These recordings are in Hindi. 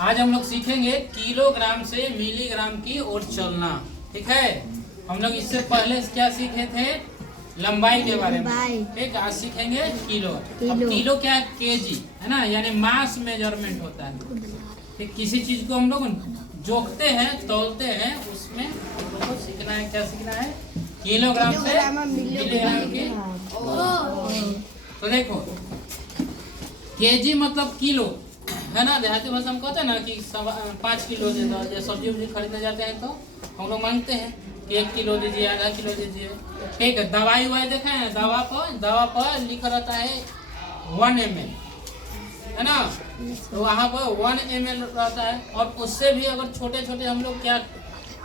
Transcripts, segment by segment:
आज हम लोग सीखेंगे किलोग्राम से मिलीग्राम की ओर चलना। ठीक है, हम लोग इससे पहले क्या सीखे थे? लंबाई के बारे में। ठीक, आज सीखेंगे किलो। अब किलो क्या है? केजी है ना, यानी मास मेजरमेंट होता है। ठीक, किसी चीज को हम लोग जोखते हैं, तौलते हैं, उसमें हम लोग को सीखना है। क्या सीखना है? किलोग्राम से मिलीग्राम की। तो देखो, केजी मतलब किलो है ना। देहाती भाषा में कहते हैं ना कि 5 किलो दे दो। जब सब्जी उब्जी खरीदने जाते हैं तो हम लोग मांगते हैं कि 1 किलो दीजिए, आधा किलो दीजिए। ठीक है, दवाई ववाई देखे हैं, दवा पर लिखा रहता है 1 ml है ना, तो वहाँ पर 1 ml रहता है। और उससे भी अगर छोटे छोटे हम लोग क्या,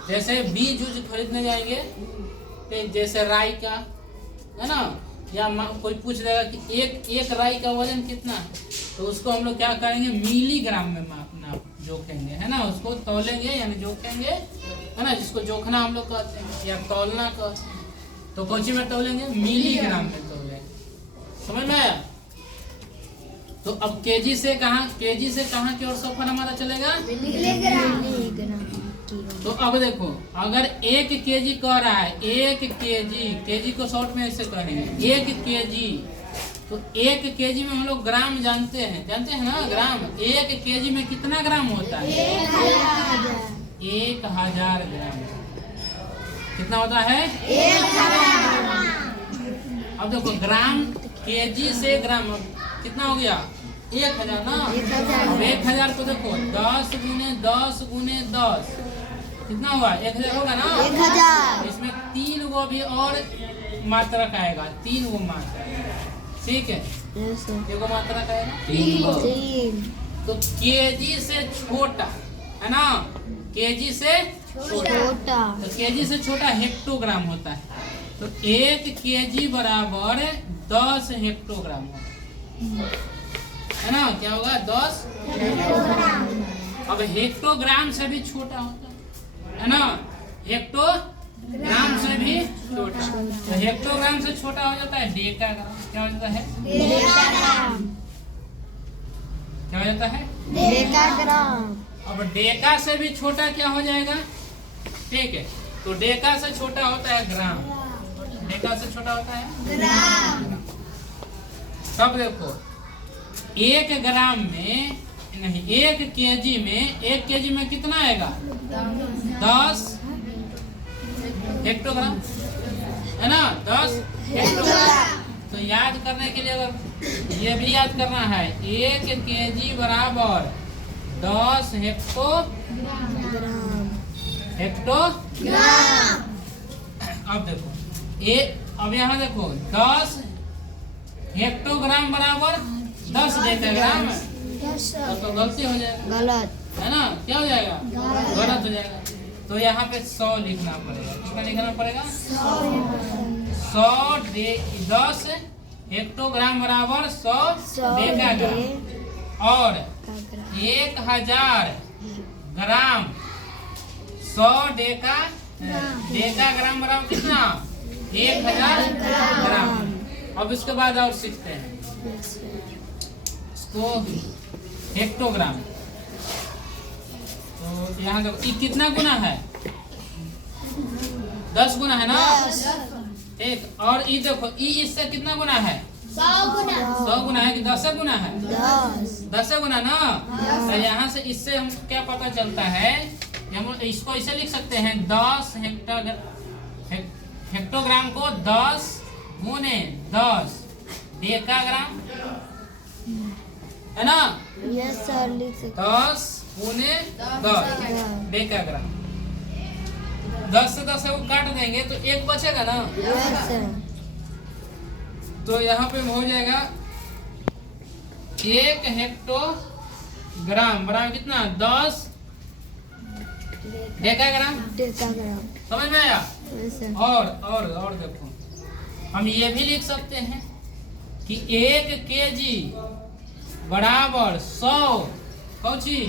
जैसे बीज उज खरीदने जाएंगे, तो जैसे राई का है ना, या कोई पूछ देगा कि एक राई का वजन कितना है, तो उसको हम लोग क्या करेंगे? मिलीग्राम में मापना जोखेंगे है ना, उसको तौलेंगे यानी जोखेंगे है ना, जिसको जोखना हम लोग कहते हैं या तौलना कहते हैं। तो कौन में तौलेंगे? मिलीग्राम में तौलेंगे। समझ में आया? तो अब केजी से कहाँ की ओर सफर हमारा चलेगा? मिलीग्राम। तो अब देखो, अगर 1 केजी कह रहा है, 1 केजी को शॉर्ट में ऐसे कहेंगे 1 केजी। तो 1 केजी में हम लोग ग्राम जानते हैं ना, ग्राम। 1 केजी में कितना ग्राम होता है? 1000 ग्राम। कितना होता है? 1000। अब देखो, ग्राम केजी से ग्राम कितना हो गया? 1000 ना। 1000 को देखो 10 गुने 10 गुने 10 कितना हुआ? 1000 होगा ना। 1000 इसमें 3 गो भी और मात्रक आएगा, 3 गो मात्रक। ठीक है, 1 गो मात्रक आएगा, 3 गो। तो केजी से छोटा है ना, केजी से छोटा। तो केजी से छोटा हेक्टोग्राम होता है। तो 1 केजी बराबर 10 हेक्टोग्राम है ना। क्या होगा? 10 हेक्टोग्राम। अब हेक्टोग्राम से भी छोटा होता है ना, हेक्टोग्राम से भी छोटा। तो हेक्टोग्राम से छोटा हो जाता है डेकाग्राम। क्या हो जाता है? डेकाग्राम। क्या हो जाता है? डेकाग्राम। अब डेका से भी छोटा क्या हो जाएगा? ठीक है, तो डेका से छोटा होता है ग्राम। डेका से छोटा होता है ग्राम। तब देखो, 1 ग्राम में नहीं, 1 केजी में कितना आएगा? 10 हेक्टोग्राम है ना, 10 हेक्टोग्राम। तो याद करने के लिए अगर ये भी याद करना है, 1 केजी बराबर 10 हेक्टोग्राम। अब देखो, अब यहाँ देखो, 10 हेक्टोग्राम बराबर 10 डेकाग्राम। तो गलती हो जाएगा, गलत है ना। क्या हो जाएगा? गलत हो जाएगा। तो यहाँ पे 100 लिखना पड़ेगा। कितना लिखना पड़ेगा? 100 10 हेक्टोग्राम बराबर 100 डेकाग्राम। और 1000 ग्राम 100 डेकाग्राम बराबर कितना? 1000 ग्राम। अब इसके बाद और सीखते हैं इसको, हेक्टोग्राम। तो यहाँ देखो, ये कितना गुना है? 10 गुना है ना। एक और ये देखो, इससे कितना गुना है? 100 गुना है कि 10 गुना है? 10 गुना ना। तो यहाँ से इससे हम क्या पता चलता है? हम इसको इसे लिख सकते हैं, 10 हेक्टोग्राम को 10 गुने 10 डेकाग्राम है ना। यस सर, लिख सकते। 10 गुने 10 डेकाग्राम। 10 से 10 को काट देंगे तो 1 बचेगा ना। Yes sir. तो यहाँ पे हो जाएगा 1 हेक्टोग्राम बराबर कितना? 10 डेकाग्राम। समझ में आया? और देखो, हम ये भी लिख सकते हैं कि 1 केजी बराबर 100 कौची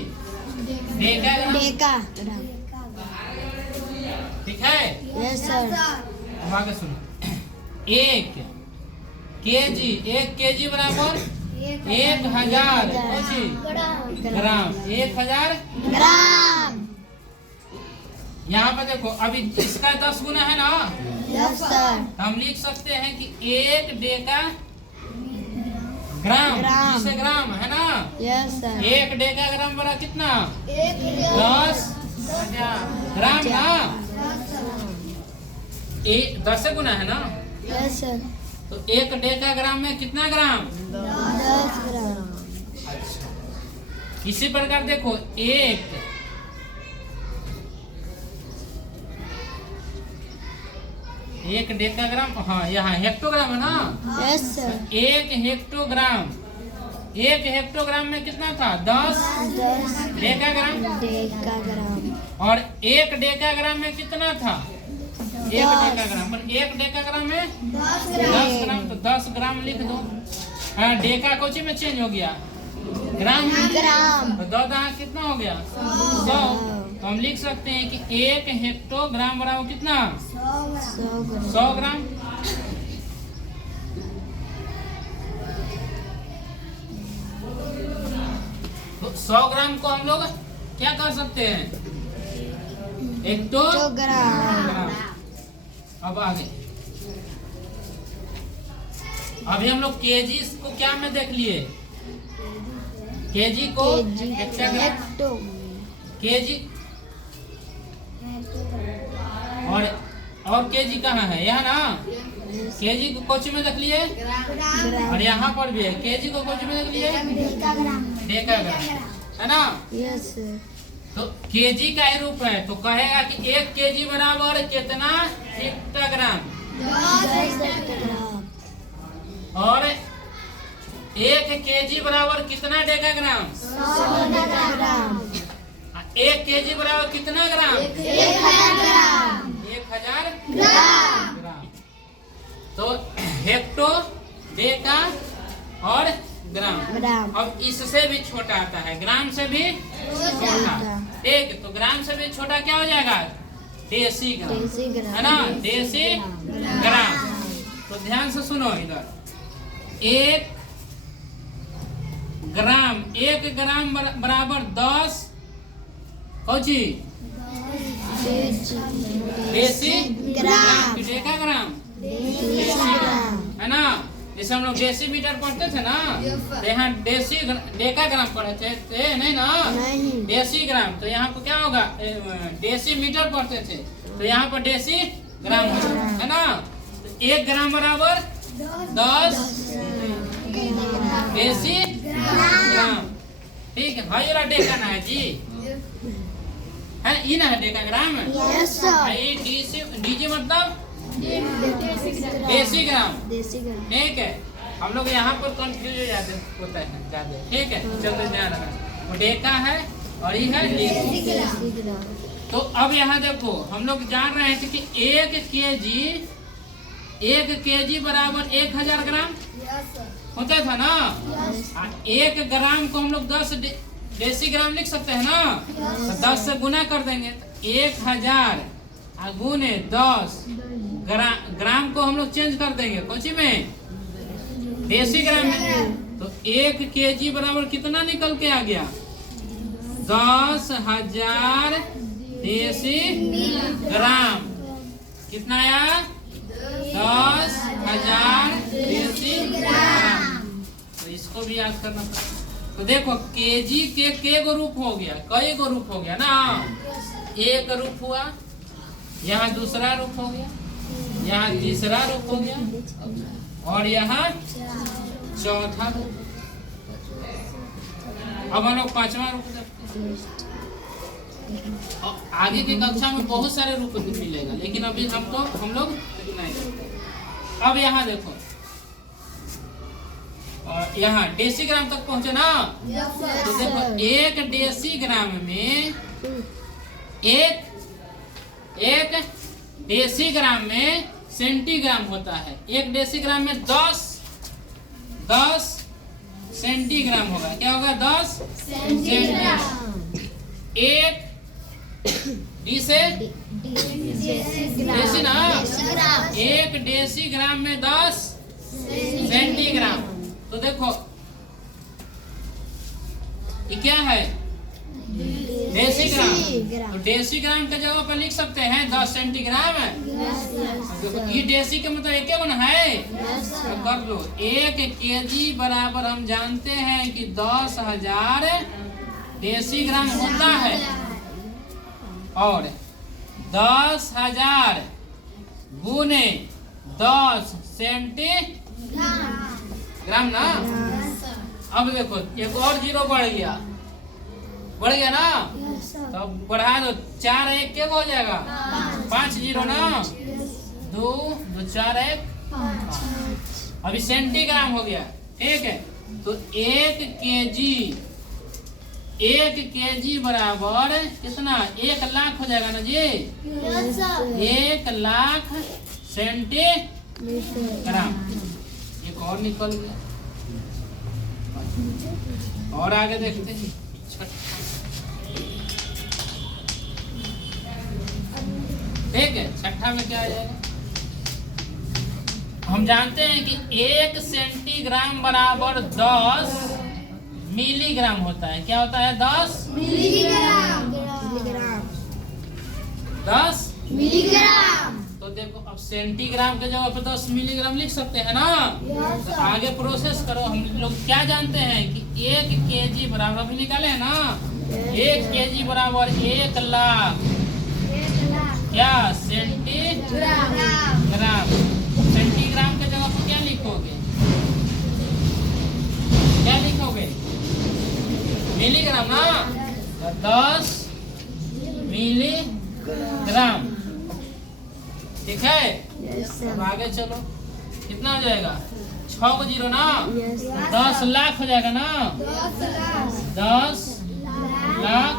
डेकाग्राम। ठीक है? Yes sir. अब आगे सुनो, 1 केजी बराबर 1000 ग्राम, 1000 ग्राम। यहाँ पर देखो अभी इसका 10 गुना है ना, यस सर। हम लिख सकते हैं कि 1 डेका ग्राम, ग्राम। जिसे ग्राम है ना, यस सर। 1 डेका ग्राम बड़ा कितना 10,000 ग्राम ना, 10 गुना है ना, यस सर। तो 1 डेका ग्राम में कितना ग्राम 10 ग्राम। अच्छा, इसी प्रकार देखो एक डेकाग्राम, हाँ यहाँ हेक्टोग्राम है ना, यस सर। 1 हेक्टोग्राम में कितना था 10 डेकाग्राम, डेकाग्राम। और 1 डेकाग्राम में कितना था 1 डेकाग्राम, पर 1 डेकाग्राम में 10 ग्राम, तो 10 ग्राम लिख दो। हाँ, डेका कोची में चेंज हो गया ग्राम, तो 10 कितना हो गया 100, तो हम लिख सकते हैं कि 1 हेक्टोग्राम बराबर कितना 100 ग्राम। तो 100 ग्राम को हम लोग क्या कर सकते हैं हेक्टोग्राम। अब आगे, अभी हम लोग केजी को क्या में देख लिए, केजी को हेक्टोग्राम, केजी और केजी कहाँ है, यहाँ ना, केजी को कोची में देख लिए, और यहाँ पर भी है केजी को कोची में देख लिए डेकाग्राम, है ना। यस। तो केजी का ही रूप है, तो कहेगा कि 1 केजी बराबर कितना हेक्टोग्राम, और 1 केजी बराबर कितना डेकाग्राम, 1 केजी बराबर कितना ग्राम 1000 ग्राम। तो हेक्टो, डेका और ग्राम। अब इससे भी छोटा आता है, ग्राम से भी छोटा, ठीक। तो ग्राम से भी छोटा क्या हो जाएगा डेसीग्राम, है ना, डेसीग्राम। तो ध्यान से सुनो इधर, 1 ग्राम बराबर 10 कौची डेसीग्राम, डेकाग्राम, है ना। जैसे हम लोग डेसीमीटर पढ़ते थे ना, तो यहाँ डेकाग्राम पढ़े थे नहीं ना, डेसीग्राम। तो यहाँ पर क्या होगा, डेसीमीटर पढ़ते थे, तो यहाँ पर डेसीग्राम है ना। तो 1 ग्राम बराबर 10 डेसीग्राम, ठीक है। भाई वाला डेका ना है जी, है ये ना है डेकाग्राम, डीजी मतलब डेसीग्राम, ठीक है। हम लोग यहाँ पर कंफ्यूज हो जाते होता है ज्यादा, ठीक है। चलो ध्यान रखना, वो डेका है और ये है डेसीग्राम। तो अब यहाँ देखो, हम लोग जान रहे थे कि 1 केजी बराबर 1000 ग्राम होता था ना। 1 ग्राम को हम लोग 10 डेसीग्राम लिख सकते हैं ना, तो 10 से गुना कर देंगे, तो 1000 गुने 10 ग्राम को हम लोग चेंज कर देंगे कौची में डेसीग्राम में। तो 1 केजी बराबर कितना निकल के आ गया 10,000 डेसीग्राम। कितना आया 10,000 डेसीग्राम। तो इसको भी याद करना पड़ेगा। तो देखो केजी के गो रूप हो गया, कई गो रूप हो गया ना। एक रूप हुआ, यहाँ दूसरा रूप हो गया, यहाँ तीसरा रूप हो गया, और यहाँ चौथा रूप। अब हम लोग 5वां रूप देखते हैं। आगे की कक्षा में बहुत सारे रूप मिलेगा, लेकिन अभी हम लोग इतना ही करते हैं। अब यहाँ देखो, और यहाँ डेसीग्राम तक पहुंचे ना। तो देखो 1 डेसीग्राम में एक डेसीग्राम में सेंटीग्राम होता है। 1 डेसीग्राम में 10 सेंटीग्राम होगा। क्या होगा 10 सेंटीग्राम। 1 डी से डेसी ना, 1 डेसीग्राम में 10 सेंटीग्राम। तो देखो ये क्या है? डेसीग्राम। तो डेसीग्राम के जगह पर लिख सकते हैं 10 सेंटीग्राम है। ये डेसी के मतलब एक गुना है। तो कर लो 1 केजी बराबर हम जानते हैं कि 10,000 डेसीग्राम होता है और 10,000 गुने 10 सेंटीग्राम ना। अब देखो एक और जीरो बढ़ गया ना, तो बढ़ा दो 4 1 क्या हो जाएगा? 5 जीरो ना, 2 2 4 1 5। अभी सेंटीग्राम हो गया, ठीक है। तो 1 केजी बराबर कितना? 1 लाख हो जाएगा ना जी। 1 लाख सेंटीग्राम। एक और निकल गया, और आगे देखते हैं। ठीक है, छठा में क्या आ जाएगा? हम जानते हैं कि 1 सेंटीग्राम बराबर 10 मिलीग्राम होता है। क्या होता है? 10 मिलीग्राम। 10 मिलीग्राम। तो देखो अब सेंटीग्राम के जगह पर 10 मिलीग्राम लिख सकते हैं ना। तो आगे प्रोसेस करो। हम लोग क्या जानते हैं कि 1 केजी बराबर अभी निकाले हैं ना। 1 केजी बराबर 1 लाख क्या सेंटीग्राम। सेंटीग्राम के जगह पर क्या लिखोगे? क्या लिखोगे? मिलीग्राम ना। 10 मिलीग्राम, ठीक है। अब आगे चलो, कितना हो जाएगा? 6 को जीरो ना, 10 लाख हो जाएगा ना। 10 लाख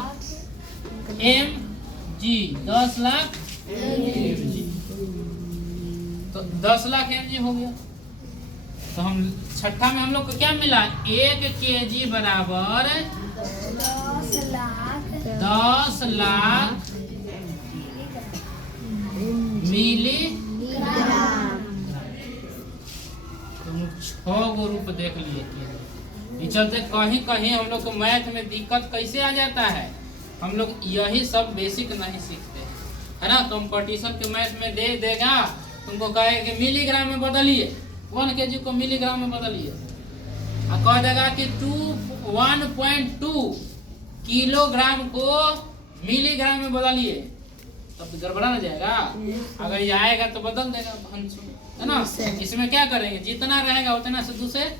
mg, 10 लाख mg। तो 10 लाख mg हो गया। तो हम छठा में हम लोग को क्या मिला? 1 केजी बराबर 10 लाख मिलीग्राम। तुम 6 गो रूप देख लिए। इस चलते कहीं कहीं हम लोग को मैथ में दिक्कत कैसे आ जाता है। हम लोग यही सब बेसिक नहीं सीखते है ना। कंपटीशन के मैथ में दे देगा, तुमको कहे कि मिलीग्राम में बदलिए, 1 केजी को मिलीग्राम में बदलिए, और कह देगा कि 1.2 किलोग्राम को मिलीग्राम में बदलिए, तब तो गड़बड़ा ना जाएगा। अगर ये आएगा तो बदल देगा है ना। इसमें क्या करेंगे? जितना रहेगा उतना से दूसरे,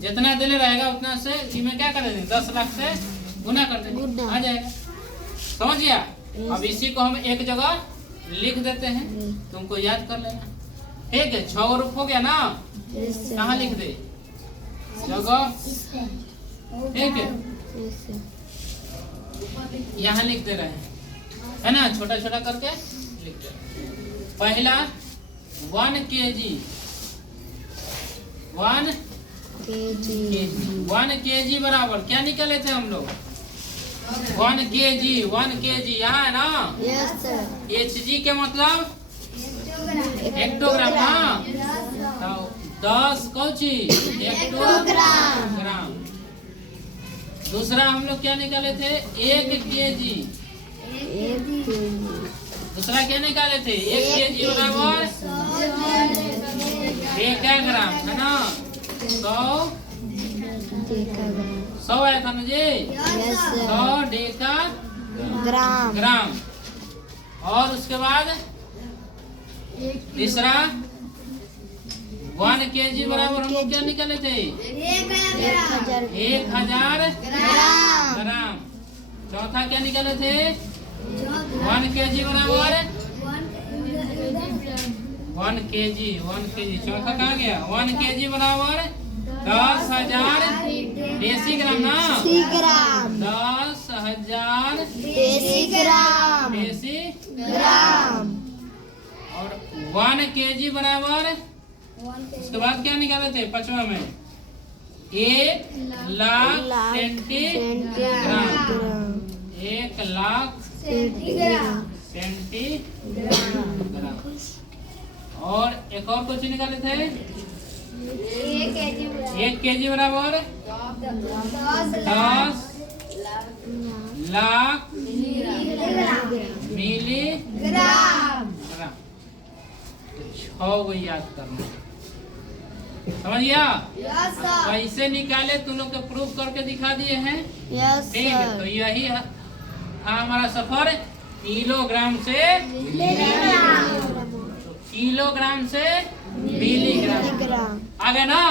जितना दिले रहेगा उतना से इसमें क्या करेंगे? 10 लाख से गुना कर देंगे, आ जाएगा। समझ गया? अब इसी को हम एक जगह लिख देते हैं, तुमको याद कर लेना। ठीक है, 6 रूप हो गया ना। कहाँ लिख दे? जगह, ठीक है, यहाँ लिख दे रहे हैं, है ना। छोटा छोटा करके लिख दे। पहला 1 केजी, 1 केजी बराबर क्या निकले थे हम लोग? 1 केजी यहाँ है ना। HG के मतलब हेक्टोग्राम ना। 10 कौची हेक्टोग्राम। दूसरा हम लोग क्या निकाले थे? 1 केजी। दूसरा क्या निकाले थे? 1 केजी बराबर डेकाग्राम, है ना। 100 आया था ना जी। 100 डेकाग्राम। और उसके बाद तीसरा 1 केजी बराबर हम लोग क्या निकाले थे? 1000 ग्राम। चौथा क्या निकाले थे? 1 केजी बराबर 1 केजी। चौथा कहाँ गया? 1 केजी बराबर 10,000 डेसीग्राम ना। 10,000 डेसीग्राम। और 1 केजी बराबर उसके बाद क्या निकाले थे? 5वां में 1 लाख सेंटीग्राम। 1 लाख सेंटीग्राम। और एक और कुछ निकाले थे? 1 केजी बराबर 10 लाख मिलीग्राम। तो 6 को याद करना, समझ गया? कैसे निकाले तुम लोग को प्रूफ करके दिखा दिए हैं। ठीक है, तो यही था हमारा सफर किलोग्राम से किलोग्राम से मिलीग्राम। आ गए ना?